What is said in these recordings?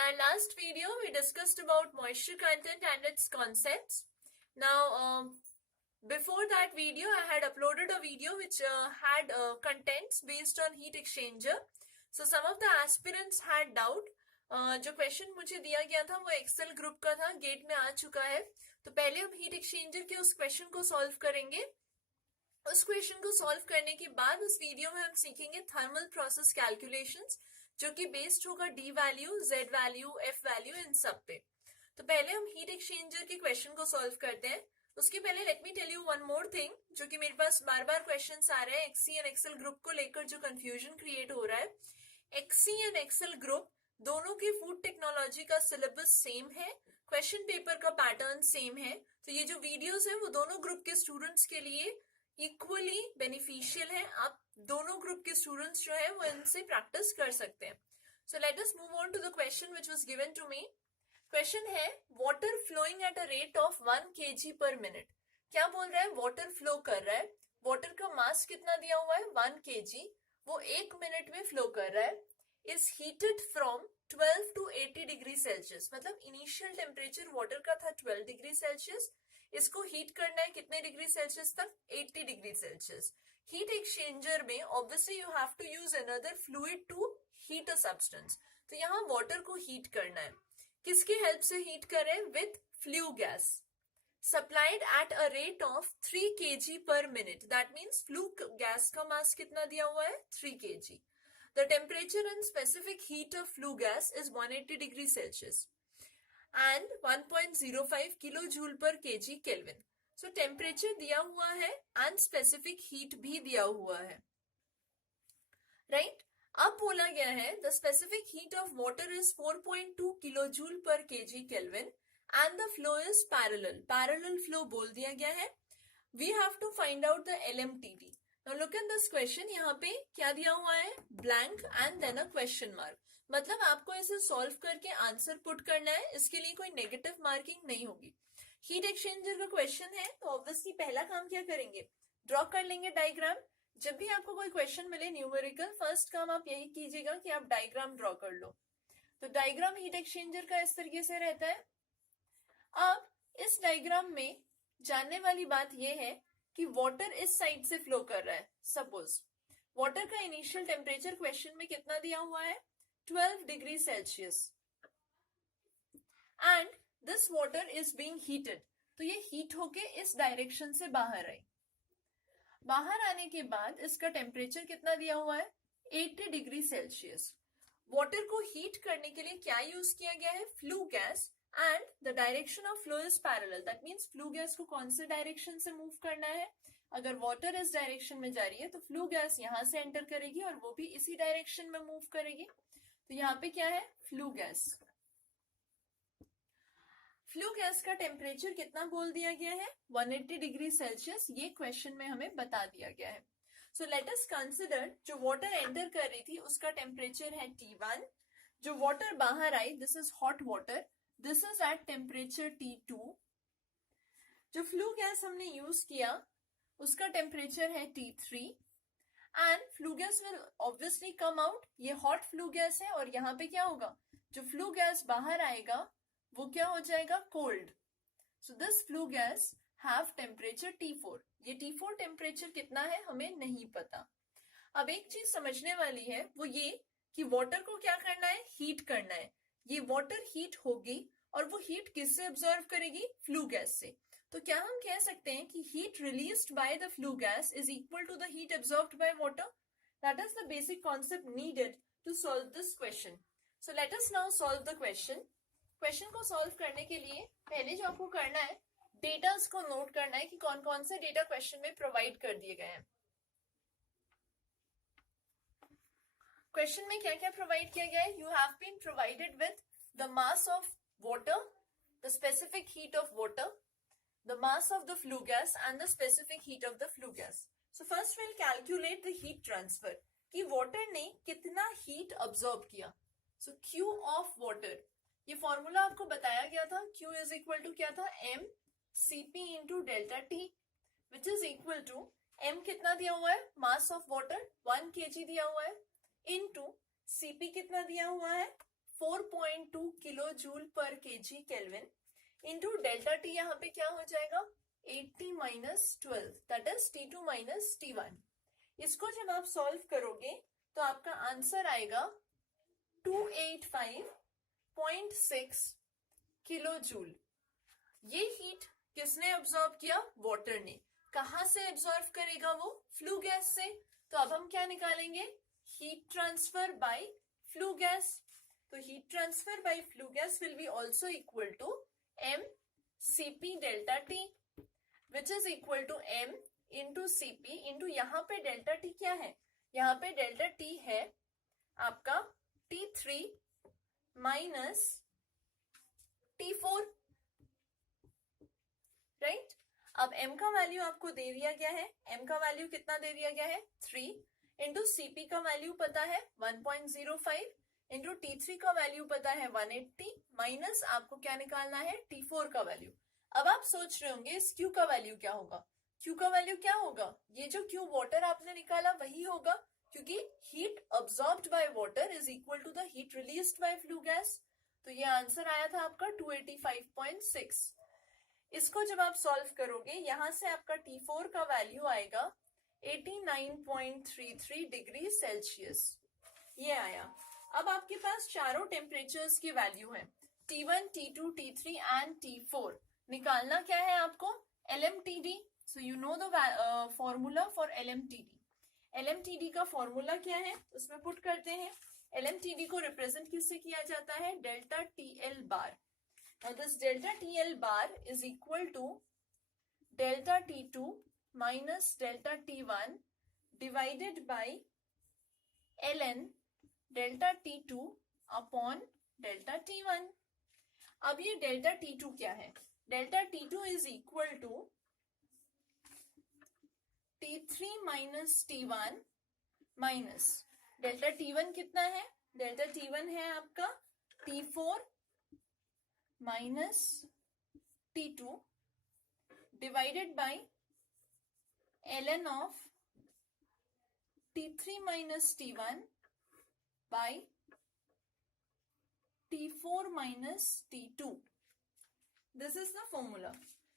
our last video, we discussed about moisture content and its concepts. Now, before that video, I had uploaded a video which had contents based on heat exchanger. So some of the aspirants had doubt. जो question मुझे दिया गया था वो Excel group का था, gate में आ चुका है. तो पहले हम हीट एक्सचेंजर के उस क्वेश्चन को सॉल्व करेंगे. उस क्वेश्चन को सॉल्व करने के बाद उस वीडियो में हम सीखेंगे थर्मल प्रोसेस कैलकुलेशंस, जो कि बेस्ड होगा D value, Z value, F value, इन सब पे. तो पहले हम हीट एक्सचेंजर के क्वेश्चन को सॉल्व करते हैं. उसके पहले let me tell you one more thing, जो कि मेरे पास बार बार क्वेश्चंस आ रहे हैं एक्सी एंड एक्सेल ग्रुप को लेकर, जो कंफ्यूजन क्रिएट हो रहा है. एक्सी एंड एक्सेल ग्रुप दोनों की फूड टेक्नोलॉजी का सिलेबस सेम है, क्वेश्चन पेपर का पैटर्न सेम है. तो ये जो वीडियोस है वो दोनों ग्रुप के स्टूडेंट्स के लिए इक्वली बेनिफिशियल है. आप दोनों ग्रुप के स्टूडेंट्स जो है वो इनसे प्रैक्टिस कर सकते हैं. So let us move on to the question which was given to me. Question है water flowing at a rate of 1 kg per minute. क्या बोल रहा है? वाटर फ्लो कर रहा है. वाटर का मास कितना दिया हुआ है? 1 kg. वो 1 मिनट में फ्लो कर रहा है. Is heated from 12 to 80 degree Celsius. मतलब इनिशियल टेम्परेचर वाटर का था 12 डिग्री सेल्सियस. इसको हीट करना है कितने डिग्री सेल्सियस तक? 80 डिग्री सेल्सियस. हीट एक्सचेंजर में obviously you have to use another fluid to heat a substance. तो यहाँ वाटर को हीट करना है. किसकी हेल्प से हीट करें? With flue gas supplied eight a rate of 3 kg per minute. That means flue gas का मास कितना दिया हुआ है? 3 kg. The temperature and specific heat of flue gas is 180 degree Celsius and 1.05 kilojoule per kg Kelvin. So temperature दिया हुआ है and specific heat भी दिया हुआ है, right? अब बोला गया है the specific heat of water is 4.2 kilojoule per kg Kelvin and the flow is parallel. Parallel flow बोल दिया गया है. We have to find out the LMTD. Now look at this question. यहाँ पे क्या दिया हुआ है? Blank and then a question mark. मतलब आपको इसे सॉल्व करके आंसर पुट करना है. इसके लिए कोई नेगेटिव मार्किंग नहीं होगी. हीट एक्सचेंजर का क्वेश्चन है तो ऑब्वियसली पहला काम क्या करेंगे? ड्रॉ कर लेंगे डायग्राम. जब भी आपको कोई क्वेश्चन मिले न्यूमेरिकल, फर्स्ट काम आप यही कीजिएगा कि आप डायग्राम ड्रॉ कर लो. तो डायग्राम हीट एक्सचेंजर का इस तरीके से रहता है. अब इस डायग्राम में जानने वाली बात यह है कि वाटर इस साइड से फ्लो कर रहा है. सपोज वाटर का इनिशियल टेम्परेचर क्वेश्चन में कितना दिया हुआ है? 12 degree Celsius. And this water is being heated. तो ये हीट होके इस डायरेक्शन से बाहर आई. बाहर आने के बाद इसका टेम्परेचर कितना दिया हुआ है? 80 डिग्री सेल्सियस. वाटर को हीट करने के लिए क्या यूज किया गया है? Flue gas. And the direction of flow is parallel. That means flue gas को कौन से डायरेक्शन से मूव करना है? अगर वाटर इस डायरेक्शन में जा रही है तो फ्लू गैस यहां से एंटर करेगी और वो भी इसी डायरेक्शन में मूव करेगी. तो यहाँ पे क्या है? Flue gas. फ्लू गैस का टेम्परेचर कितना बोल दिया गया है? 180 डिग्री सेल्सियस. ये क्वेश्चन में हमें बता दिया गया है. सो लेट अस कंसिडर जो वाटर एंटर कर रही थी उसका टेम्परेचर है T1. जो वाटर बाहर आई, this is hot water. This is at temperature T2. जो फ्लू गैस हमने यूज किया उसका टेम्परेचर है T3 and flu gas will obviously come out. ये हॉट फ्लू गैस है और यहाँ पे क्या होगा? जो फ्लू गैस बाहर आएगा वो क्या हो जाएगा? Cold. So this flue guys have temperature T4. ये T4 टेम्परेचर कितना है हमें नहीं पता. अब एक चीज समझने वाली है वो ये कि वाटर को क्या करना है? हीट करना है. ये वाटर हीट होगी और वो हीट किससे एब्जॉर्व करेगी? फ्लू गैस से. तो क्या हम कह सकते हैं कि heat released by the flue gas is equal to the heat absorbed by water? That is the basic concept needed to solve this question. So let us now solve the question. Question को solve करने के लिए पहले जो आपको करना है, datas को नोट करना है कि कौन कौन से डेटा क्वेश्चन में प्रोवाइड कर दिए गए हैं. क्वेश्चन में क्या क्या प्रोवाइड किया गया है? You have been provided with the mass of water, the specific heat of water, the mass of the flue gas and the specific heat of the flue gas. So first we'll calculate the heat transfer कि water ने कितना heat absorb किया. So Q of water, ये formula आपको बताया गया था. Q is equal to क्या था? M Cp into delta T, which is equal to M कितना दिया हुआ है? Mass of water 1 kg दिया हुआ है into Cp कितना दिया हुआ है? 4.2 किलो जूल पर KG kelvin into delta T यहाँ पे क्या हो जाएगा 80 minus 12 that is T2 minus T1। इसको जब आप सॉल्व करोगे तो आपका आंसर आएगा 285.6 किलो जूल। ये हीट किसने अब्सॉर्ब किया? वाटर ने। कहां से अब्सॉर्ब करेगा वो? फ्लू गैस से। तो अब हम क्या निकालेंगे? Heat transfer by flue gas. तो heat transfer by flue gas will be also equal to m Cp delta T which is equal to m into Cp into यहाँ पे डेल्टा T क्या है? यहाँ पे डेल्टा T है आपका T3 minus T4, right. अब m का वैल्यू आपको दे दिया गया है। m का वैल्यू कितना दे दिया गया है? 3 इंटू Cp का वैल्यू पता है 1.05 इंटू T3 का वैल्यू पता है 180 माइनस आपको क्या निकालना है? T4 का वैल्यू। अब आप सोच रहे होंगे इस Q का वैल्यू क्या होगा? Q का वैल्यू क्या होगा? ये जो Q वाटर आपने निकाला वही होगा, क्योंकि heat absorbed by water is equal to the heat released by flue gas. तो ये आंसर आया था आपका 285.6। इसको जब आप सॉल्व करोगे यहां से आपका T4 का वैल्यू आएगा 89.33 डिग्री सेल्सियस। ये आया। अब आपके पास चारों टेम्परेचर्स की वैल्यू है T1, T2, T3 and T4। निकालना क्या है आपको? LMTD। So you know the formula for LMTD। LMTD का फॉर्मूला क्या है उसमें पुट करते हैं। LMTD को रिप्रेजेंट किससे किया जाता है? Delta TL bar. Now this delta TL bar is equal to delta T2 minus delta T1 divided by ln delta T2 upon delta T1। अब ये delta T2 क्या है? delta T2 is equal to T3 minus T1 minus delta T1 कितना है? delta T1 है आपका T4 minus T2 divided by ln of T3 minus T1 by T4 minus T2। This is the formula.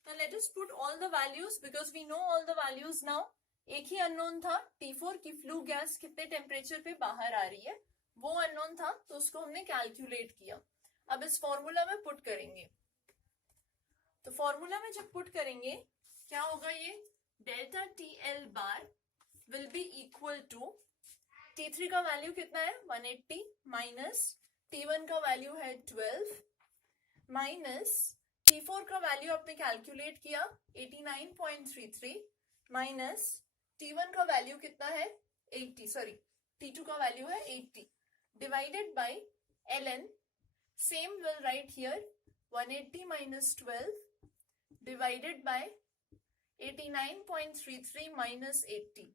Now let us put all the values because we know all the values now। एक ही unknown था T4 की flue gas कितने temperature पे बाहर आ रही है, वो unknown था तो उसको हमने कैलकुलेट किया। अब इस फॉर्मूला में पुट करेंगे। तो फॉर्मूला में जब पुट करेंगे क्या होगा? ये delta TL bar will be equal to T3 का वैल्यू कितना है? 180 माइनस T1 का वैल्यू है 12 माइनस T4 का वैल्यू आपने कैलकुलेट किया 89.33 माइनस T1 का वैल्यू कितना है? 80, सॉरी T2 का वैल्यू है 80 divided by ln same will write here 180 minus 12 divided by 89.33 minus 80.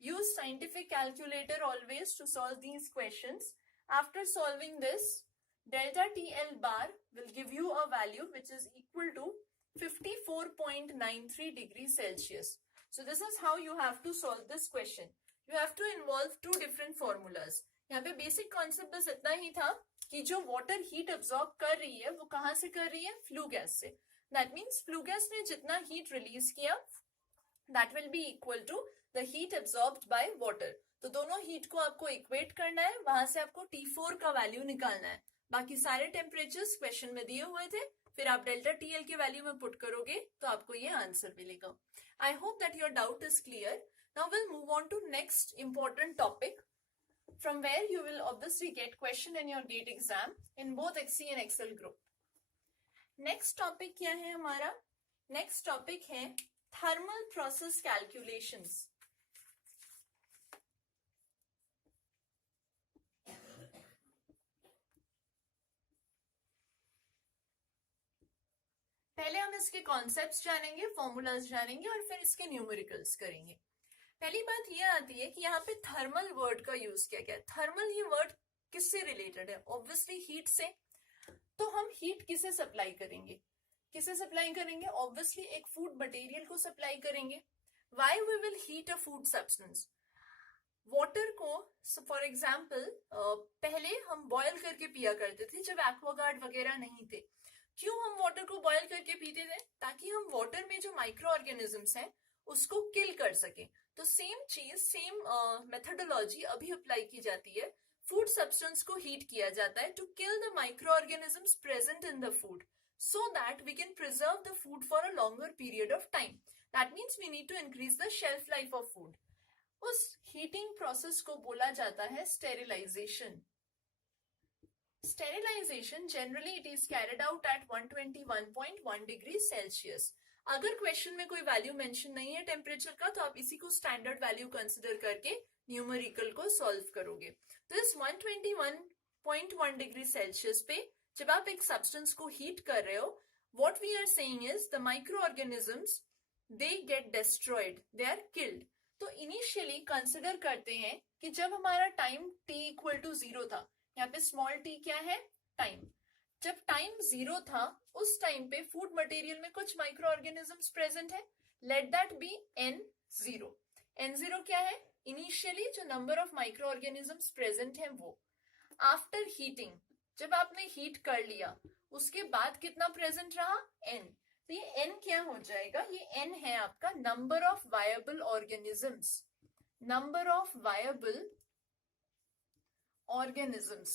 Use scientific calculator always to solve these questions. After solving this, delta TL bar will give you a value which is equal to 54.93 degrees Celsius. So this is how you have to solve this question. You have to involve two different formulas. यहाँ पे basic concept बस इतना ही था कि जो water heat absorb कर रही है वो कहां से कर रही है? फ्लू गैस से। दैट मीन्स फ्लू गैस ने जितना हीट रिलीज किया that will be equal to the heat absorbed by water. तो दोनों हीट को आपको इक्वेट करना है, वहां से आपको T4 का वैल्यू निकालना है। बाकी सारे टेम्परेचर्स क्वेश्चन में दिए हुए थे, फिर आप डेल्टा TL के वैल्यू में पुट करोगे तो आपको ये आंसर मिलेगा। I hope that your doubt is clear. Now will move on to next important topic from where you will obviously get question in your GATE exam in both XC and Excel group. Next topic क्या है हमारा? Next topic है thermal process calculations. पहले हम इसके concepts जानेंगे, formulas जानेंगे और फिर इसके न्यूमेरिकल्स करेंगे। पहली बात ये आती है कि यहाँ पे थर्मल वर्ड का यूज किया गया। थर्मल ये वर्ड किससे रिलेटेड है? ऑब्वियसली हीट से। तो हम हीट किसे सप्लाई करेंगे? किसे सप्लाई करेंगे? ऑब्वियसली एक फूड मटेरियल को सप्लाई करेंगे। Why we will heat a food substance? Water को फॉर एग्जाम्पल पहले हम बॉयल करके पिया करते थे जब एक्वागार्ड वगैरह नहीं थे। क्यों हम वाटर को बॉयल करके पीते थे? ताकि हम वाटर में जो माइक्रो ऑर्गेनिजम्स हैं उसको किल कर सके। तो सेम चीज, सेम मेथोडोलॉजी अभी अप्लाई की जाती है। फूड सब्सटेंस को हीट किया जाता है to kill the micro organisms present in the food so that we can preserve the food for a longer period of time. That means we need to increase the shelf life of food. उस heating process को बोला जाता है sterilization. Sterilization generally it is carried out at 121.1 degree Celsius. अगर question में कोई value mention नहीं है टेम्परेचर का, तो आप इसी को स्टैंडर्ड वैल्यू कंसिडर करके न्यूमेरिकल को सॉल्व करोगे। तो इस 121.1 डिग्री सेल्सियस पे जब आप एक सब्सटेंस को हीट कर रहे हो, what we are saying is the microorganisms they get destroyed, they are killed. तो इनिशियली कंसिडर करते हैं कि जब हमारा टाइम t इक्वल टू 0 था, यहाँ पे स्मॉल t क्या है? टाइम। जब टाइम 0 था उस टाइम पे फूड मटेरियल में कुछ माइक्रो ऑर्गेनिजम्स प्रेजेंट है, let that be n0। n0 क्या है? इनिशियली जो number of microorganisms present है वो। आफ्टर हीटिंग, जब आपने हीट कर लिया उसके बाद कितना प्रेजेंट रहा? n। तो ये n क्या हो जाएगा? ये n है आपका number of viable organisms. Number of viable organisms,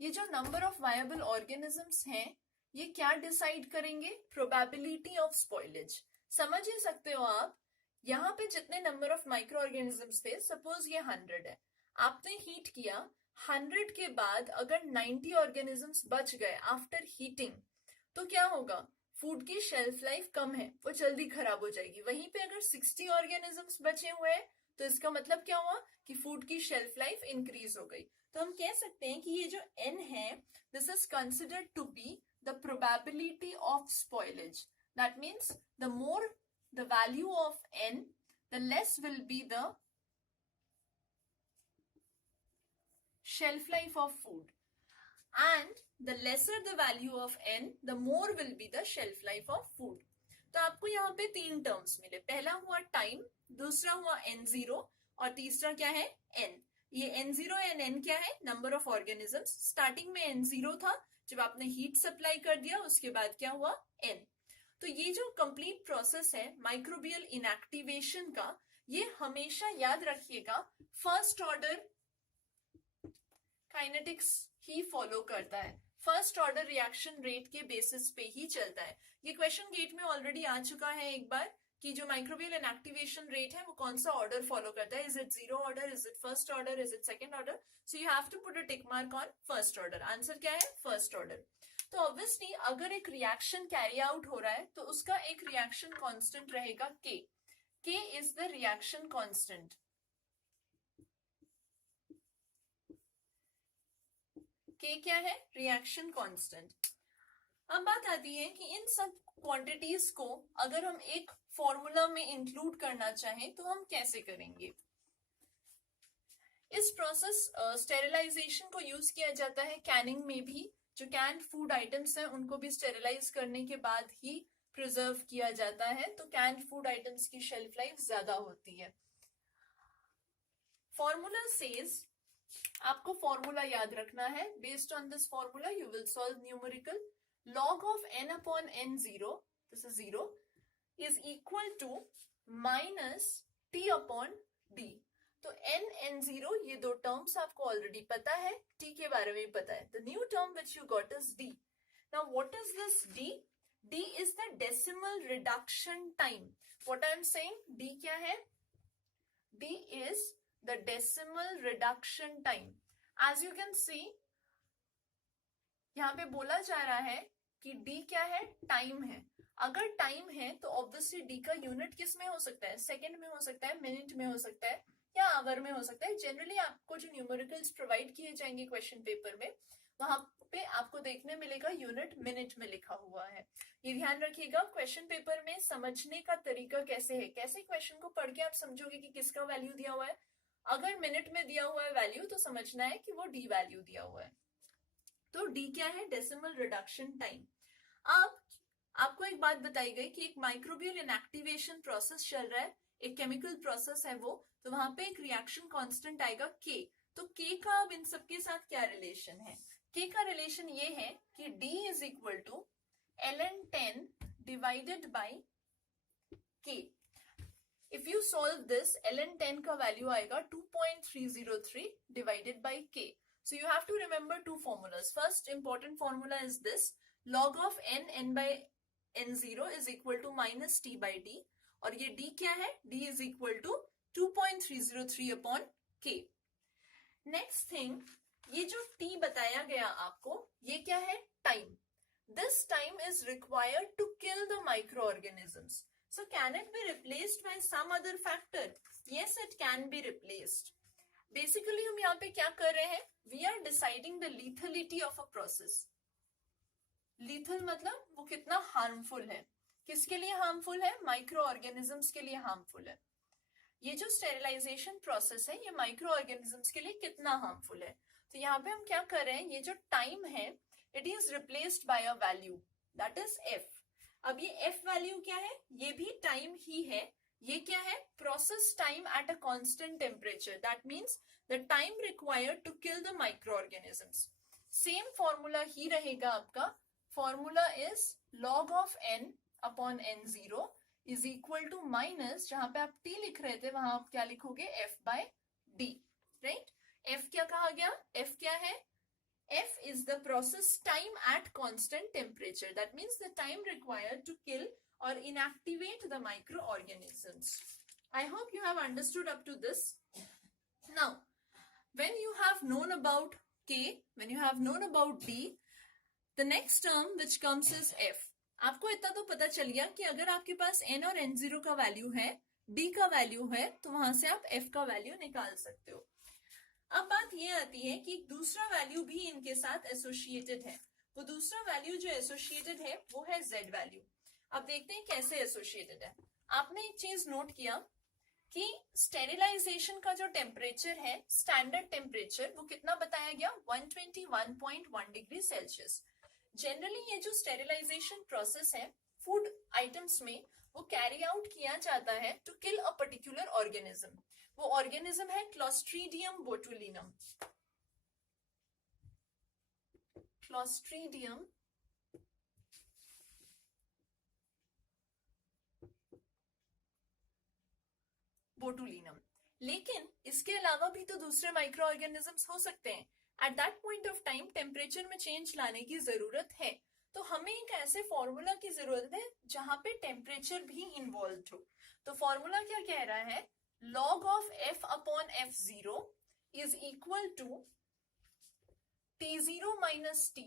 ये जो नंबर ऑफ वायबल ऑर्गेनिजम्स हैं ये क्या डिसाइड करेंगे? Probability of spoilage. समझ ही सकते हो आप, यहाँ पे जितने नंबर ऑफ माइक्रो ऑर्गेनिजम्स थे, सपोज ये 100 है, आपने हीट किया, 100 के बाद अगर 90 ऑर्गेनिजम्स बच गए आफ्टर हीटिंग, तो क्या होगा? फूड की शेल्फ लाइफ कम है, वो जल्दी खराब हो जाएगी। वहीं पे अगर 60 ऑर्गेनिजम्स बचे हुए हैं तो इसका मतलब क्या हुआ कि फूड की शेल्फ लाइफ इंक्रीज हो गई। तो हम कह सकते हैं कि ये जो n है, this is considered to be the probability of spoilage. That means the more the value of n, the less will be the shelf life of food, and the lesser the value of n, the more will be the shelf life of food. तो आपको यहाँ पे 3 terms मिले। पहला हुआ time, दूसरा हुआ n0 और तीसरा क्या है? n। ये n0 एंड n क्या है? Number of organisms. स्टार्टिंग में n0 था, जब आपने हीट सप्लाई कर दिया उसके बाद क्या हुआ? n। तो ये जो कंप्लीट प्रोसेस है माइक्रोबियल इनएक्टिवेशन का, ये हमेशा याद रखिएगा फर्स्ट ऑर्डर काइनेटिक्स ही फॉलो करता है, फर्स्ट ऑर्डर रिएक्शन रेट के बेसिस पे ही चलता है। ये क्वेश्चन गेट में ऑलरेडी आ चुका है एक बार कि जो माइक्रोबियल इनएक्टिवेशन रेट है वो कौन सा ऑर्डर फॉलो करता है। Is it 0 order, is it first order, is it second order? So you have to put a tick mark on first order. Answer क्या है? First order. तो ऑब्वियसली अगर एक रिएक्शन कैरी आउट हो रहा है तो उसका एक रिएक्शन कांस्टेंट रहेगा k। k is the reaction constant. K क्या है? Reaction constant. अब बात आती है कि इन सब क्वांटिटीज को अगर हम एक फॉर्मूला में इंक्लूड करना चाहें तो हम कैसे करेंगे? इस प्रोसेस स्टेरिलाइजेशन को यूज किया जाता है कैनिंग में भी। जो कैन्ड फूड आइटम्स हैं उनको भी स्टेरिलाइज करने के बाद ही प्रिजर्व किया जाता है, तो कैन्ड फूड आइटम्स की शेल्फ लाइफ ज्यादा होती है। फॉर्मूला सेज, आपको फॉर्मूला याद रखना है। Based on this formula you will solve numerical. log of n upon n0, this is 0, is equal to minus t upon d. तो n n0 ये दो टर्म्स आपको ऑलरेडी पता है, t के बारे में पता है। The new term which you got is d. Now what is this d? d is the decimal reduction time. What I am saying, d क्या है? d is the decimal reduction time. As you can see, यहाँ पे बोला जा रहा है कि d क्या है? टाइम है। अगर टाइम है तो ऑब्वियसली d का यूनिट किस में हो सकता है? सेकंड में हो सकता है, मिनट में हो सकता है, या आवर में हो सकता है। जनरली आपको जो न्यूमेरिकल्स प्रोवाइड किए जाएंगे क्वेश्चन पेपर में, वहां पे आपको देखने मिलेगा यूनिट मिनट में लिखा हुआ है। ये ध्यान रखिएगा। क्वेश्चन पेपर में समझने का तरीका कैसे है, कैसे क्वेश्चन को पढ़ के आप समझोगे कि किसका वैल्यू दिया हुआ है। अगर मिनट में दिया हुआ है वैल्यू तो समझना है कि वो डी वैल्यू दिया हुआ है। तो डी क्या है? Decimal reduction time. अब आपको एक बात बताई गई कि एक माइक्रोबियल इनएक्टिवेशन प्रोसेस चल रहा है, एक केमिकल प्रोसेस है वो, तो वहां पे एक रिएक्शन कांस्टेंट आएगा k। तो k का अब इन सबके साथ क्या रिलेशन है? k का रिलेशन ये है कि d is equal to ln10 divided by k. If you solve this, ln10 का वैल्यू आएगा 2.303 divided by k. So you have to remember two formulas. First important formula is this: log of n by n0 is equal to minus t by d. और ये d क्या है? d is equal to 2.303 upon k. Next thing, ये जो t बताया गया आपको, ये क्या है? Time. This time is required to kill the microorganisms. So can it be replaced by some other factor? Yes, it can be replaced. Basically हम यहाँ पे क्या कर रहे हैं? We are deciding the lethality of a process. Lethal मतलब वो कितना हार्मफुल है. किसके लिए हार्मफुल है? माइक्रो ऑर्गेनिजम्स के लिए हार्मफुल है. ये जो स्टेरिलाइजेशन प्रोसेस है, ये माइक्रो ऑर्गेनिजम्स के लिए कितना हार्मफुल है. तो यहाँ पे हम क्या कर रहे हैं? ये जो टाइम है, it is replaced by a value, that is F. अब ये एफ वैल्यू क्या है? ये भी टाइम ही है. ये क्या है? Process time at a constant temperature. That means the time required to kill the micro organisms. Same formula ही रहेगा आपका. Formula is log of n upon n0 is equal to minus, जहां पे आप t लिख रहे थे वहां आप क्या लिखोगे? f by d. Right? f क्या कहा गया? f क्या है? f is the process time at constant temperature. That means the time required to kill or inactivate the microorganisms. I hope you have understood up to this. Now, when you have known about k, when you have known about d, the next term which comes is f. आपको इतना तो पता चल गया कि अगर आपके पास n और n0 का वैल्यू है, d का वैल्यू है, तो वहां से आप f का वैल्यू निकाल सकते हो. अब बात ये आती है कि दूसरा वैल्यू भी इनके साथ एसोसिएटेड है. वो दूसरा वैल्यू जो एसोसिएटेड है वो है z वैल्यू. अब देखते हैं कैसे एसोसिएटेड है. आपने एक चीज नोट किया कि स्टेरिलाइजेशन का जो टेम्परेचर है, स्टैंडर्ड टेम्परेचर, वो कितना बताया गया? 121.1 डिग्री सेल्सियस. जनरली ये जो स्टेरिलाइजेशन प्रोसेस है फूड आइटम्स में, वो कैरी आउट किया जाता है to kill a particular organism. वो ऑर्गेनिज्म है क्लोस्ट्रीडियम बोटुलिनम. Clostridium botulinum. लेकिन इसके अलावा भी तो दूसरे माइक्रो ऑर्गेनिजम्स हो सकते हैं. At that point of time temperature में चेंज लाने की जरूरत है. तो हमें एक ऐसे फॉर्मूला की जरूरत है जहां पे टेम्परेचर भी इन्वॉल्व हो. तो फॉर्मूला क्या कह रहा है? log of f upon f0 is equal to t0 minus t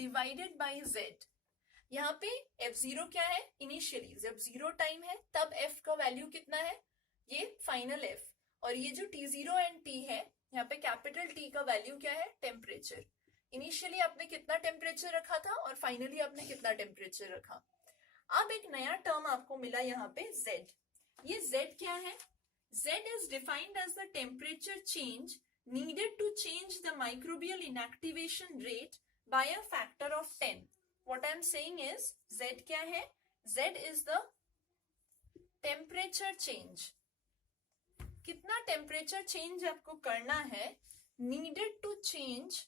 divided by z. यहाँ पे f0 क्या है? इनिशियली जब 0 टाइम है तब f का वैल्यू कितना है? ये फाइनल f. और ये जो t0 एंड t है, यहाँ पे कैपिटल T का वैल्यू क्या है? टेम्परेचर. इनिशियली आपने कितना टेम्परेचर रखा था और फाइनली आपने कितना टेम्परेचर रखा. अब एक नया टर्म आपको मिला यहाँ पे z. ये z क्या है? Z is defined as the temperature change needed to change the microbial inactivation rate by a factor of 10. What I am saying is, Z क्या है? Z is the temperature change. कितना temperature change आपको करना है? Needed to change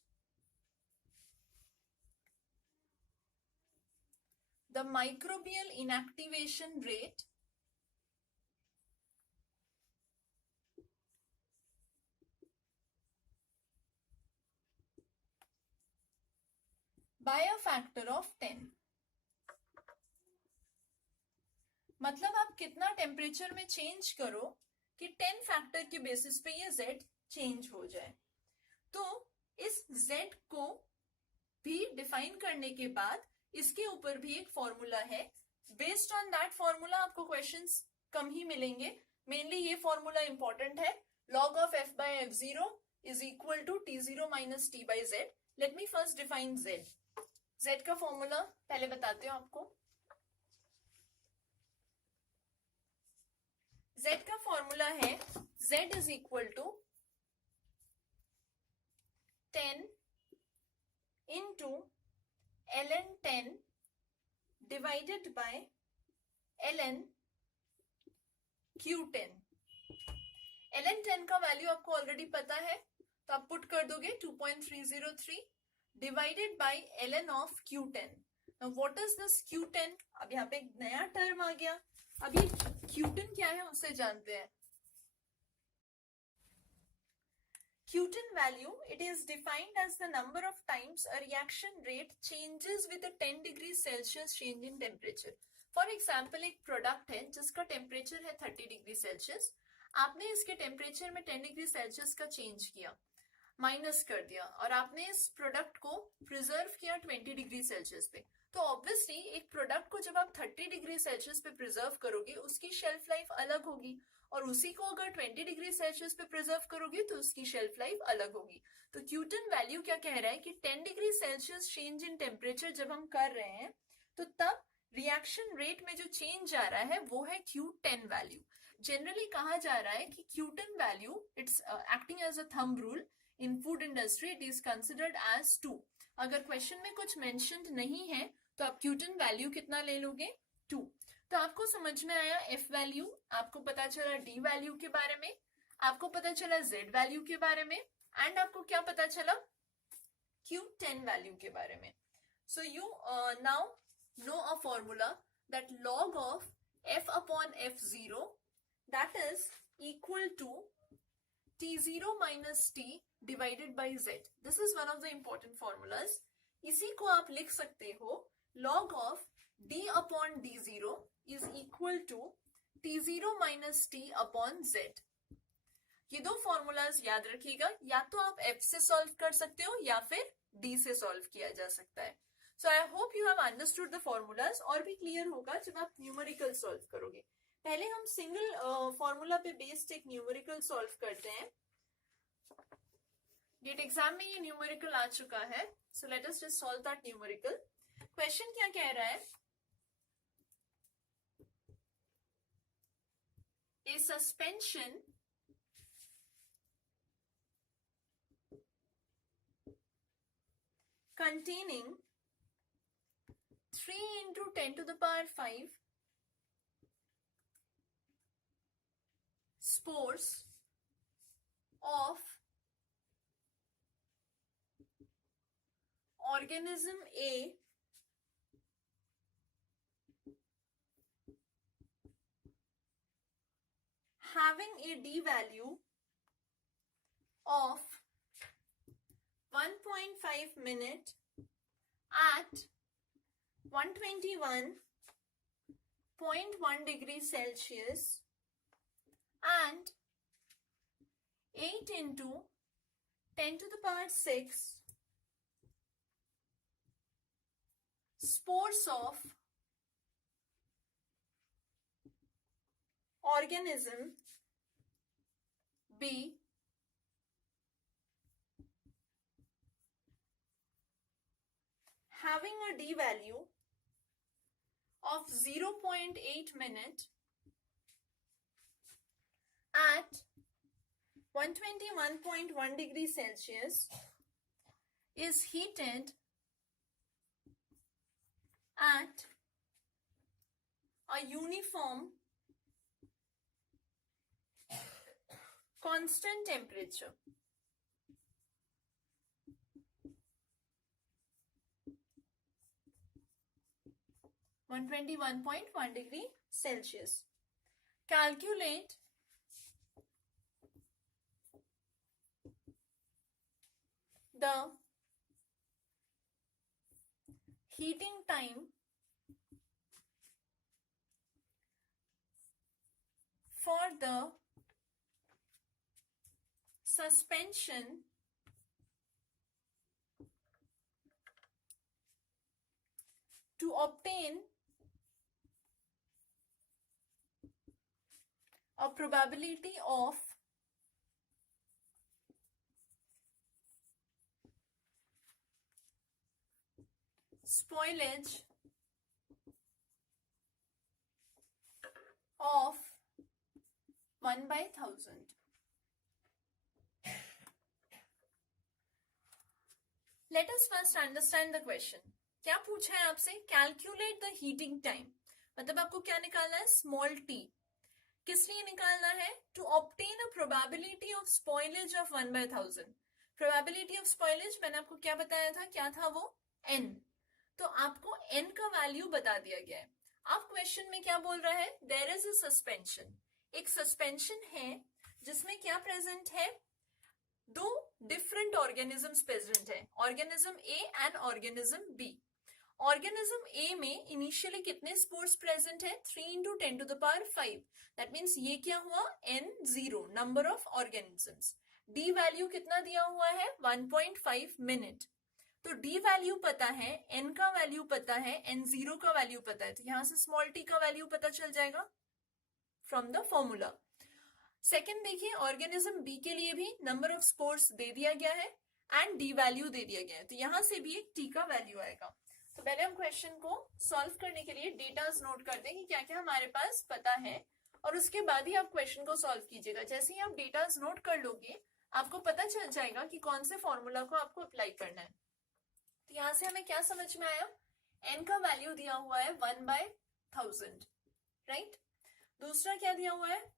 the microbial inactivation rate by a factor of 10. मतलब आप कितना temperature में चेंज करो कि 10 फैक्टर के बेसिस पे ये Z चेंज हो जाए. तो इस Z को भी डिफाइन करने के बाद इसके ऊपर भी एक फॉर्मूला है. बेस्ड ऑन दैट फॉर्मूला आपको क्वेश्चंस कम ही मिलेंगे. मेनली ये फॉर्मूला इंपॉर्टेंट है. log of f by f0 is equal to t0 minus t by z. Let me first define z. Z का फॉर्मूला पहले बताते हो आपको. Z का फॉर्मूला है Z is equal to 10 into ln 10 divided by ln Q10. ln 10 का value आपको already पता है. तो आप पुट कर दोगे 2.303 divided by ln of Q10. Now what is this Q10? अब यहाँ पे एक नया टर्म आ गया. अब ये Q10 क्या है उसे जानते हैं. Q10 value, it is defined as the number of times a reaction rate changes with a 10 degree Celsius change in temperature. For example, एक प्रोडक्ट है जिसका टेम्परेचर है 30 डिग्री सेल्सियस. आपने इसके टेम्परेचर में 10 डिग्री सेल्सियस का चेंज किया, minus कर दिया, और आपने इस प्रोडक्ट को प्रिजर्व किया 20 डिग्री सेल्सियस पे. तो ऑब्वियसली एक प्रोडक्ट को जब आप 30 डिग्री सेल्सियस पे प्रिजर्व करोगे उसकी शेल्फ लाइफ अलग होगी, और उसी को अगर 20 डिग्री सेल्सियस पे प्रिजर्व करोगे तो उसकी शेल्फ लाइफ अलग होगी. तो Q10 वैल्यू क्या कह रहा है कि 10 degree Celsius change in temperature जब हम कर रहे हैं तो तब रिएक्शन रेट में जो चेंज आ रहा है वो है Q10 वैल्यू. जनरली कहा जा रहा है कि Q10 value, it's acting as a thumb rule in food industry, it is considered as 2. अगर क्वेश्चन में कुछ मेंशन्ड नहीं है तो आप Q10 वैल्यू कितना ले लोगे, 2. तो आपको समझ में आया F वैल्यू, आपको पता चला D वैल्यू के बारे में, आपको पता चला Z वैल्यू के बारे में, एंड आपको क्या पता चला, Q10 वैल्यू के बारे में. So you now know a formula that log of F upon F0 that is equal to T0 minus T divided by Z. This is one of the important formulas. इसी को आप लिख सकते हो log of D upon D0 is equal to T0 minus T upon Z. ये दो formulas याद रखिएगा, या तो आप F से सॉल्व कर सकते हो या फिर D से सॉल्व किया जा सकता है. So I hope you have understood the formulas. और भी क्लियर होगा जब आप न्यूमेरिकल सॉल्व करोगे. पहले हम सिंगल फॉर्मूला पे बेस्ड एक न्यूमेरिकल सॉल्व करते हैं. गेट एग्जाम में ये न्यूमेरिकल आ चुका है, सो let us just solve that numerical. Question क्या कह रहा है, a suspension containing 3 into 10 to the power 5 spores of organism A having a D value of 1.5 minute at 121.1 degree Celsius and 8 into 10 to the power 6 spores of organism B having a D value of 0.8 minute at 121.1 degree Celsius is heated at a uniform constant temperature. (121.1 degree Celsius). Calculate the heating time for the suspension to obtain a probability of spoilage of 1/1000. Let us first understand the question. क्या पूछा है आपसे? Calculate the heating time, मतलब आपको क्या निकालना है? Small T. किस लिए निकालना है? To obtain a probability of spoilage of 1/1000. Probability of spoilage मैंने आपको क्या बताया था, क्या था वो, n। तो आपको n का वैल्यू बता दिया गया है। अब क्वेश्चन में क्या बोल रहा है, देयर इज अ सस्पेंशन, एक सस्पेंशन है जिसमें क्या प्रेजेंट है, दो डिफरेंट ऑर्गेनिजम्स प्रेजेंट है, organism A and organism B. Organism A में इनिशियली कितने स्पोर्स प्रेजेंट है, 3 into 10 to the power 5। That means ये क्या हुआ, n0 number of organisms. D value कितना दिया हुआ है, 1.5 मिनट। तो डी वैल्यू पता है, n का वैल्यू पता है, n0 का वैल्यू पता है, तो यहां से स्मॉल t का वैल्यू पता चल जाएगा फ्रॉम द फॉर्मूला। सेकेंड देखिए, ऑर्गेनिज्म बी के लिए भी नंबर ऑफ स्पोर्स दे दिया गया है एंड डी वैल्यू दे दिया गया है, तो यहां से भी एक टी का वैल्यू आएगा। तो पहले हम क्वेश्चन को सॉल्व करने के लिए डेटाज नोट करते हैं कि क्या क्या हमारे पास पता है, और उसके बाद ही आप क्वेश्चन को सॉल्व कीजिएगा। जैसे ही आप डेटाज नोट कर लोगे आपको पता चल जाएगा कि कौन से फॉर्मूला को आपको अप्लाई करना है। तो यहां से हमें क्या समझ में आया, एन का वैल्यू दिया हुआ है 1/1000, राइट। दूसरा क्या दिया हुआ है,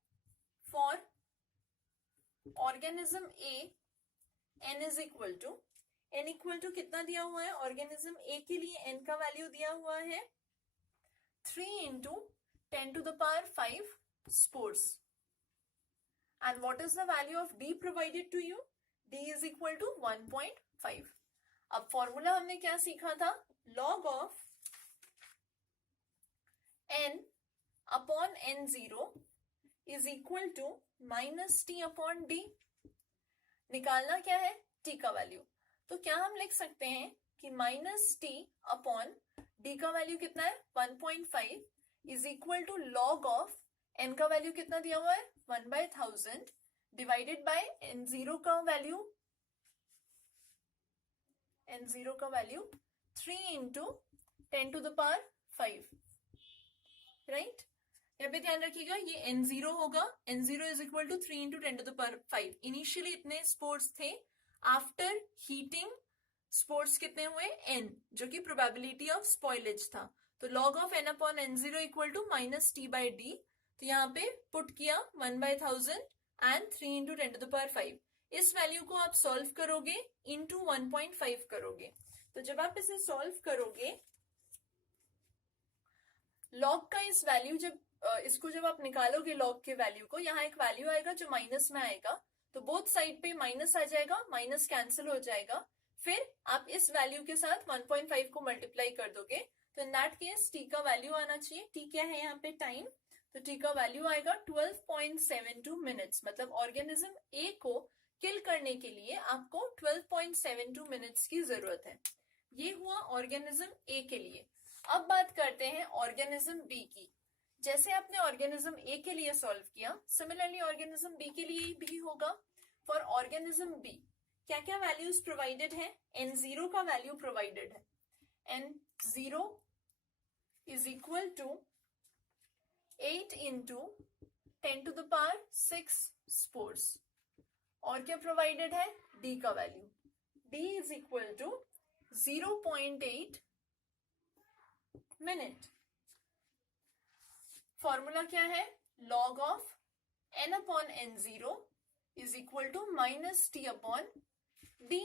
for organism A n is equal to कितना दिया हुआ है, ऑर्गेनिज्म ए के लिए n का वैल्यू दिया हुआ है 3 into 10 to the power 5 spores. And what is the value of d provided to you, d is equal to 1.5। अब फॉर्मूला हमने क्या सीखा था, log of n upon n0 is equal to minus T upon D. निकालना क्या है, T का value. तो क्या हम लिख सकते हैं कि माइनस टी अपॉन डी का वैल्यू कितना है 1.5 is equal to log of N का वैल्यू कितना दिया हुआ है 1/1000 डिवाइडेड बाय n0 का value 3 into 10 to the power 5, right. यहाँ पे ध्यान रखिएगा ये n0 होगा, n0 is equal to 3 into 10 to the power 5। Initially इतने स्पोर्स थे, आफ्टर हीटिंग स्पोर्स कितने हुए n, जो कि प्रोबेबिलिटी ऑफ स्पॉइलेज था। तो log of n upon n0 equal to minus T by D. तो यहाँ पे पुट किया 1/1000 and 3 into 10 to the power 5। इस वैल्यू को आप सॉल्व करोगे इंटू 1.5 करोगे। तो जब आप इसे सॉल्व करोगे, लॉग का इस वैल्यू इसको जब आप निकालोगे लॉग के वैल्यू को, यहाँ एक वैल्यू आएगा जो माइनस में आएगा, तो बोथ साइड पे माइनस आ जाएगा, माइनस कैंसिल हो जाएगा। फिर आप इस वैल्यू के साथ 1.5 को मल्टीप्लाई कर दोगे, तो इन दैट केस टी का वैल्यू आना चाहिए। टी क्या है यहाँ पे, टाइम। तो टी का वैल्यू आएगा 12.72 मिनट्स। मतलब ऑर्गेनिज्म ए को किल करने के लिए आपको 12.72 मिनट्स की जरूरत है। ये हुआ ऑर्गेनिज्म ए के लिए। अब बात करते हैं ऑर्गेनिज्म बी की। जैसे आपने ऑर्गेनिज्म ए के लिए सॉल्व किया, सिमिलरली ऑर्गेनिज्म बी के लिए भी होगा। फॉर ऑर्गेनिज्म बी क्या क्या वैल्यूज प्रोवाइडेड है, n0 का वैल्यू प्रोवाइडेड है, n0 is equal to 8 into 10 to the power 6 spores. और क्या प्रोवाइडेड है, डी का value, d is equal to 0.8 minute. Formula क्या है, log of n upon n0 is equal to minus T upon D.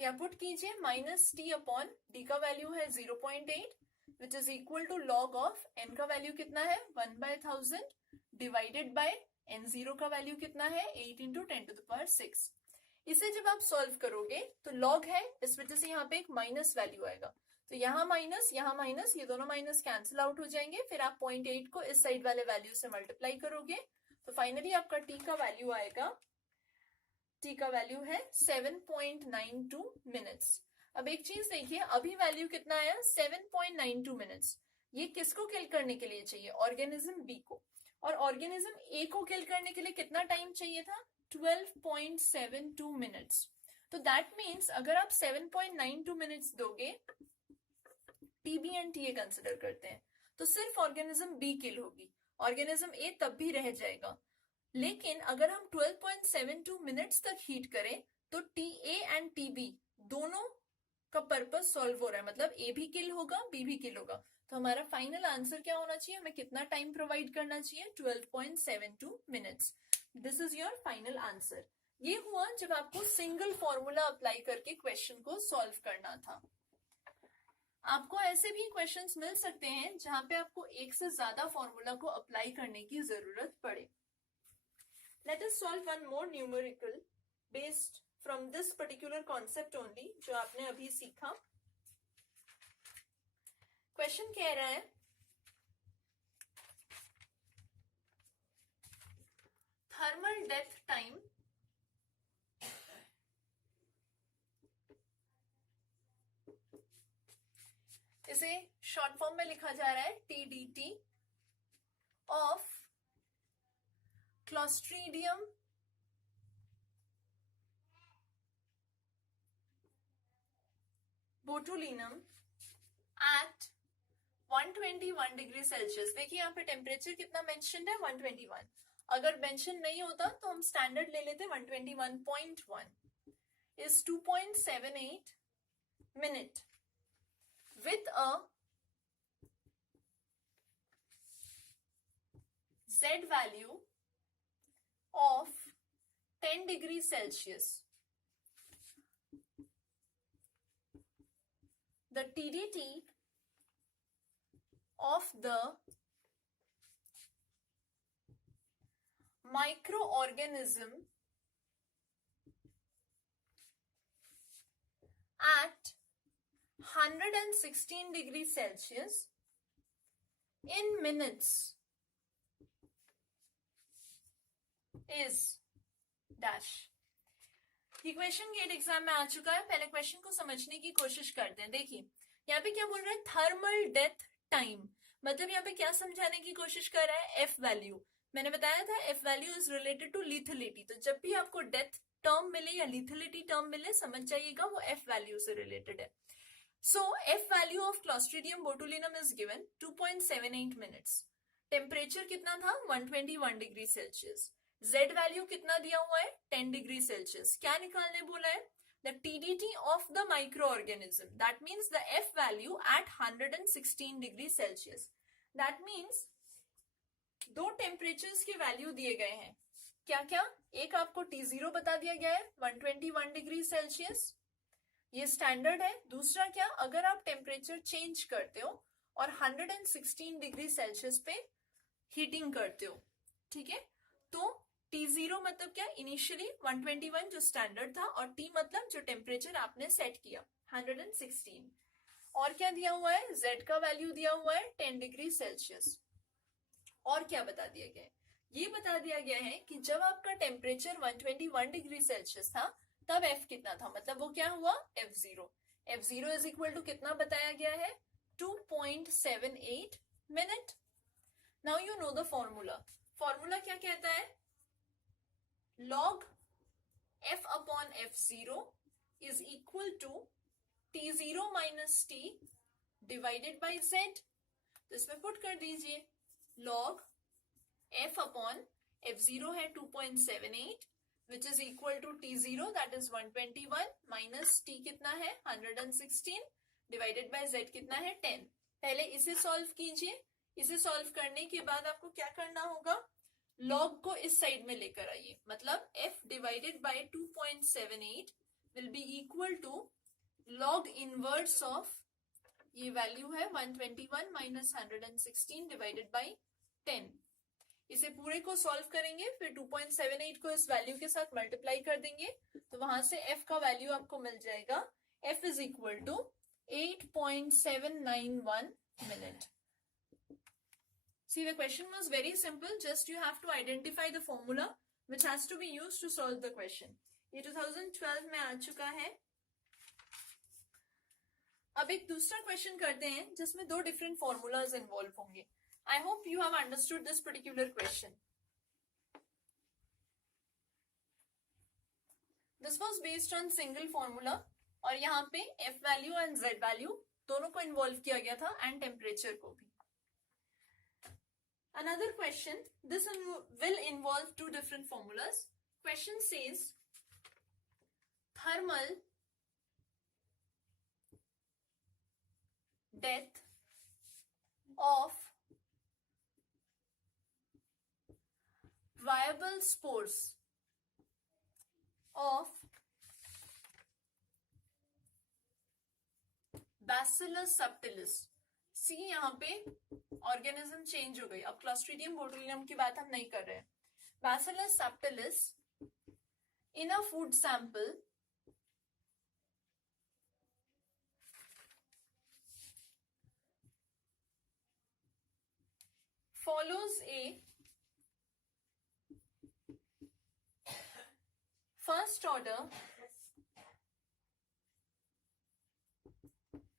तो यहाँ put कीजिए minus T upon D का वैल्यू है 0.8 which is equal to log of n का value कितना है 1/1000 डिवाइडेड बाय n0 का वैल्यू कितना है 8 इंटू 10 टू द पावर 6। इसे जब आप सॉल्व करोगे तो log है, इस वजह से यहाँ पे एक माइनस वैल्यू आएगा। तो यहाँ माइनस, ये दोनों माइनस कैंसिल आउट हो जाएंगे। फिर आप 0.8 को इस साइड वाले वैल्यू से मल्टीप्लाई करोगे, तो फाइनली आपका टी का वैल्यू आएगा, टी का वैल्यू है 7.92 मिनट्स। अब एक चीज देखिए, अभी वैल्यू कितना आया 7.92 मिनट्स। ये किसको किल करने के लिए चाहिए, ऑर्गेनिज्म बी को। और ऑर्गेनिज्म ए को किल करने के लिए कितना टाइम चाहिए था, 12.72 मिनट्स। तो दैट मीन्स अगर आप 7.92 मिनट्स दोगे, TB&TA कंसिडर करते हैं, तो सिर्फ ऑर्गेनिज्म बी किल होगी, ऑर्गेनिज्म ए तब भी रह जाएगा। लेकिन अगर हम 12.72 मिनट्स तक हीट करें तो TA एंड TB दोनों का पर्पस सॉल्व हो रहा है, मतलब ए भी किल होगा, बी भी किल होगा। तो हमारा फाइनल आंसर क्या होना चाहिए, हमें कितना टाइम प्रोवाइड करना चाहिए, 12.72 minutes. This is your final answer. ये हुआ जब आपको सिंगल फॉर्मूला अप्लाई करके क्वेश्चन को सॉल्व करना था। आपको ऐसे भी क्वेश्चंस मिल सकते हैं जहां पे आपको एक से ज्यादा फॉर्मूला को अप्लाई करने की जरूरत पड़े। Let us solve one more numerical based from this particular concept only, जो आपने अभी सीखा। क्वेश्चन कह रहा है थर्मल डेथ टाइम इसे शॉर्ट फॉर्म में लिखा जा रहा है TDT ऑफ Clostridium botulinum at 121 degree Celsius. देखिए यहाँ पे टेम्परेचर कितना मेंशन है, 121। अगर मेंशन नहीं होता तो हम स्टैंडर्ड ले लेते 121.1 is 2.78 minute with a Z value of 10 degrees Celsius. The TDT of the microorganism at 116 degrees Celsius in minutes is dash। ये क्वेश्चन गेट एग्जाम में आ चुका है। पहले क्वेश्चन को समझने की कोशिश करते हैं। देखिए यहाँ पे क्या बोल रहा है, थर्मल डेथ टाइम, मतलब यहाँ पे क्या समझाने की कोशिश कर रहा है, एफ वैल्यू। मैंने बताया था F value is related to lethality, तो जब भी आपको डेथ टर्म मिले या लिथलिटी टर्म मिले समझ जाइएगा वो एफ वैल्यू से रिलेटेड है। So F value of Clostridium botulinum is given 2.78 minutes। Temperature कितना था, 121 डिग्री सेल्सियस। Z वैल्यू कितना दिया हुआ है, 10 डिग्री सेल्सियस। क्या निकालने बोला है, the TDT of the microorganism, that means the F value at 116 degree Celsius. that means दो टेम्परेचर्स के वैल्यू दिए गए हैं। क्या क्या, एक आपको T0 बता दिया गया है 121 डिग्री सेल्सियस, ये स्टैंडर्ड है। दूसरा क्या, अगर आप टेम्परेचर चेंज करते हो और 116 डिग्री सेल्सियस पे हीटिंग करते हो, ठीक है, तो T0 मतलब क्या, इनिशियली 121 जो स्टैंडर्ड था, और T मतलब जो टेम्परेचर आपने सेट किया 116, और क्या दिया हुआ है, Z का वैल्यू दिया हुआ है 10 डिग्री सेल्सियस। और क्या बता दिया गया है, ये बता दिया गया है कि जब आपका टेम्परेचर 121 डिग्री सेल्सियस था तब F कितना था, मतलब वो क्या हुआ, F0। F0 is equal to कितना बताया गया है, 2.78 minute. Now you know the formula. Formula क्या कहता है, log F upon F0 is equal to T0 minus T divided by Z। तो इसमें पुट कर दीजिए, log F अपॉन F0 है 2.78 which is equal to T0 that is 121 minus T कितना है 116 divided by Z कितना है 10। पहले इसे सॉल्व कीजिए। इसे सॉल्व करने के बाद आपको क्या करना होगा, log को इस साइड में लेकर आइए, मतलब F divided by 2.78 will be equal to log inverse of, ये वैल्यू है 121 minus 116 divided by 10। इसे पूरे को सॉल्व करेंगे, फिर 2.78 को इस वैल्यू के साथ मल्टीप्लाई कर देंगे, तो वहां से F का वैल्यू आपको मिल जाएगा, F is equal to 8.791 minute. See, the question was very simple, just you have to identify the formula which has to be used to solve the question। ये 2012 में आ चुका है। अब एक दूसरा क्वेश्चन करते हैं जिसमें दो डिफरेंट फॉर्मूलाज इन्वॉल्व होंगे। I hope you have understood this particular question। This was based on single formula और यहाँ पे F value and Z value दोनों को इन्वॉल्व किया गया था एंड टेम्परेचर को भी। Another question, this will involve two different formulas। Question says thermal death of viable spores of bacillus subtilis. See यहाँ पे ऑर्गेनिज्म चेंज हो गई, अब क्लॉस्ट्रीडियम बोटुलिनम की बात हम नहीं कर रहे हैं। Bacillus subtilis in a food sample follows a first order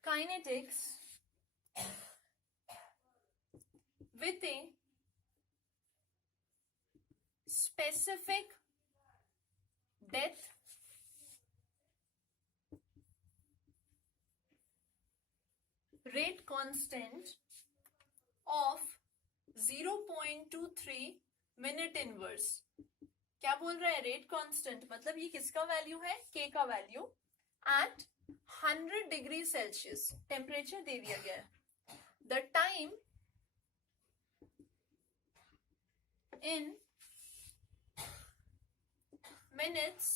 kinetics with a specific death rate constant of 0.23 minute inverse. क्या बोल रहा है? रेट कांस्टेंट मतलब ये किसका वैल्यू है? के का value at 100 degree Celsius temperature दे दिया गया है। The time in minutes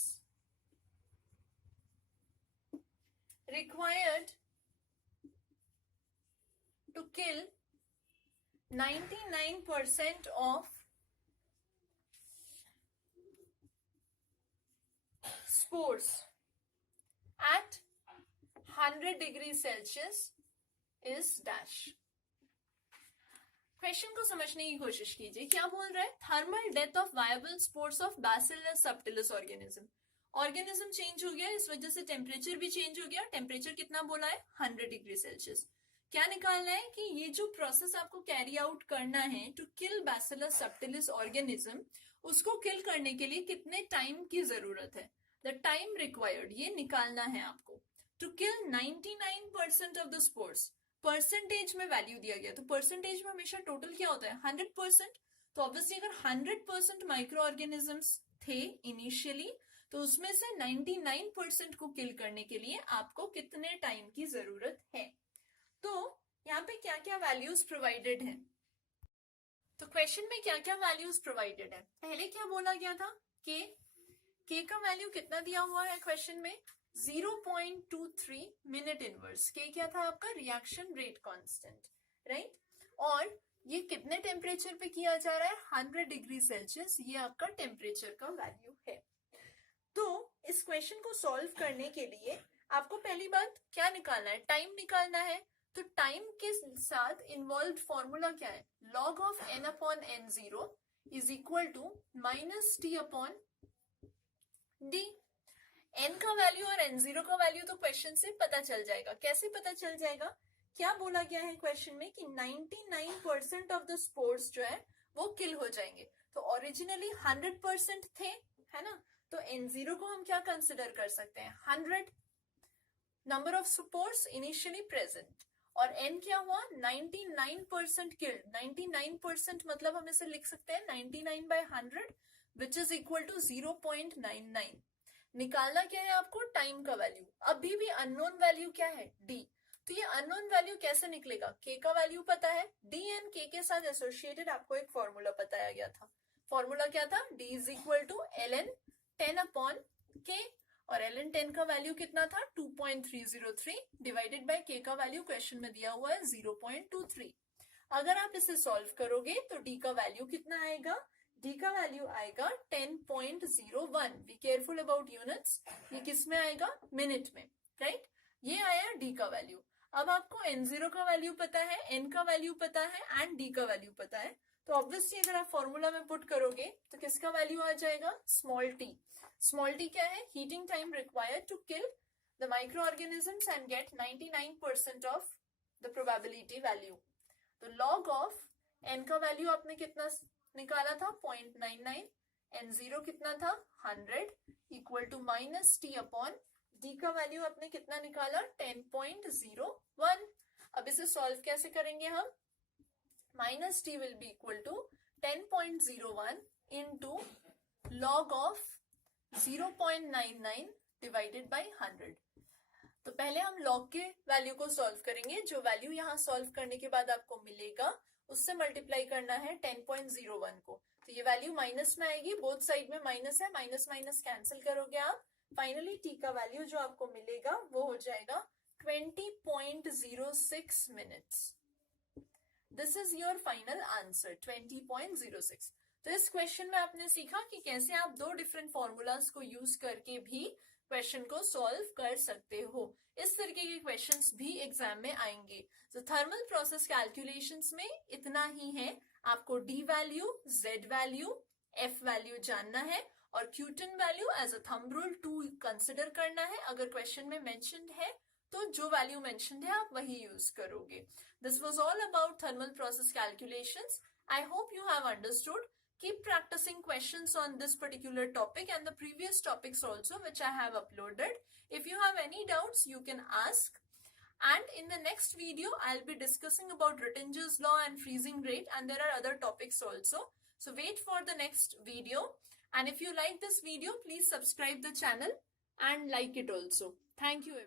required to kill 99% of spores at 100 degree Celsius is dash। Question को समझने की कोशिश कीजिए। क्या बोल रहा है? Thermal death of viable spores of bacillus subtilis organism. Organism change हो गया, इस वजह से टेम्परेचर भी चेंज हो गया। टेम्परेचर कितना बोला है? 100 डिग्री सेल्सियस। क्या निकालना है कि ये जो प्रोसेस आपको कैरी आउट करना है to kill Bacillus subtilis organism, उसको किल करने के लिए कितने टाइम की जरूरत है? द टाइम रिक्वायर्ड ये निकालना है आपको to kill 99% of the spores. Percentage में वैल्यू दिया गया, तो परसेंटेज में हमेशा टोटल क्या होता है? 100%। तो ऑब्वियसली अगर 100% माइक्रो ऑर्गेनिजम्स थे इनिशियली, तो उसमें से 99% को किल करने के लिए आपको कितने टाइम की जरूरत है? तो यहाँ पे क्या क्या वैल्यूज प्रोवाइडेड है? तो क्वेश्चन में क्या क्या वैल्यूज प्रोवाइडेड है? पहले क्या बोला गया था? के का वैल्यू कितना दिया हुआ है क्वेश्चन में? 0.23 मिनट इनवर्स। के क्या था आपका? Reaction rate constant, right? और ये कितने टेम्परेचर पे किया जा रहा है? 100 डिग्री सेल्सियस। ये आपका टेम्परेचर का वैल्यू है। तो इस क्वेश्चन को सॉल्व करने के लिए आपको पहली बात क्या निकालना है? टाइम निकालना है। तो टाइम के साथ इन्वॉल्व फॉर्मूला क्या है? Log of n upon n0 is equal to minus T upon D. n का वैल्यू और n0 का वैल्यू तो क्वेश्चन से पता चल जाएगा। कैसे पता चल जाएगा? क्या बोला गया है क्वेश्चन में कि 99% ऑफ द स्पोर्स जो है वो किल हो जाएंगे। तो ओरिजिनली 100% थे, है ना? तो n0 को हम क्या कंसिडर कर सकते हैं? 100 number of spores initially present. और n क्या हुआ? 99% किल्ड। 99% मतलब हम इसे लिख सकते हैं 99 by 100 which is equal to 0.99। निकालना क्या है आपको? टाइम का वैल्यू। अभी भी अननोन वैल्यू क्या है? d। तो ये अननोन वैल्यू कैसे निकलेगा? k का वैल्यू पता है, d एंड k के साथ एसोसिएटेड आपको एक फॉर्मूला बताया गया था। फॉर्मूला क्या था? d is equal to ln 10 upon k, और ln 10 का वैल्यू कितना था? 2.303 डिवाइडेड बाय k का वैल्यू क्वेश्चन में दिया हुआ है 0.23। अगर आप इसे सॉल्व करोगे तो d का वैल्यू कितना आएगा? d का वैल्यू आएगा 10.01। Be careful about units. ये किस में आएगा? मिनट में, राइट? ये आया d का वैल्यू। अब आपको n0 का वैल्यू पता है, n का वैल्यू पता है एंड d का वैल्यू पता है। तो ऑब्वियसली अगर आप फॉर्मूला में पुट करोगे तो किसका वैल्यू आ जाएगा? Small t। स्मॉल t क्या है? Heating time required to kill the micro organisms and get 99% of the probability value. तो लॉग ऑफ n का वैल्यू आपने कितना निकाला था? 0.99। n0 कितना था? 100 equal to minus t upon d का वैल्यू आपने कितना निकाला? 10.01। अब इसे सॉल्व कैसे करेंगे हम? Minus t will be equal to 10.01 into log of 0.99 divided by 100। तो पहले हम लॉग के वैल्यू को सॉल्व करेंगे। जो वैल्यू यहाँ सॉल्व करने के बाद आपको मिलेगा उससे मल्टीप्लाई करना है 10.01 को। तो तो ये वैल्यू माइनस में आएगी, बोथ साइड में माइनस है, माइनस माइनस कैंसिल करोगे आप, फाइनली टी का वैल्यू जो आपको मिलेगा वो हो जाएगा 20.06 minutes. This is your final answer 20.06। तो इस क्वेश्चन में आपने सीखा कि कैसे आप दो डिफरेंट फॉर्मूलाज को यूज करके भी क्वेश्चन को सॉल्व कर सकते हो। इस तरीके के क्वेश्चंस भी एग्जाम में आएंगे। तो थर्मल प्रोसेस कैलकुलेशंस में इतना ही है, आपको D value, Z value, F value जानना है और क्यूटन value as a thumb rule to consider करना है। अगर क्वेश्चन में मेंशन्ड है तो जो वैल्यू मेंशन्ड है आप वही यूज करोगे। This was all about thermal process calculations. I hope you have understood. Keep practicing questions on this particular topic and the previous topics also which I have uploaded. If you have any doubts, you can ask. And in the next video, I'll be discussing about Rittinger's law and freezing rate, and there are other topics also. So wait for the next video. And if you like this video, please subscribe the channel and like it also. Thank you, everyone.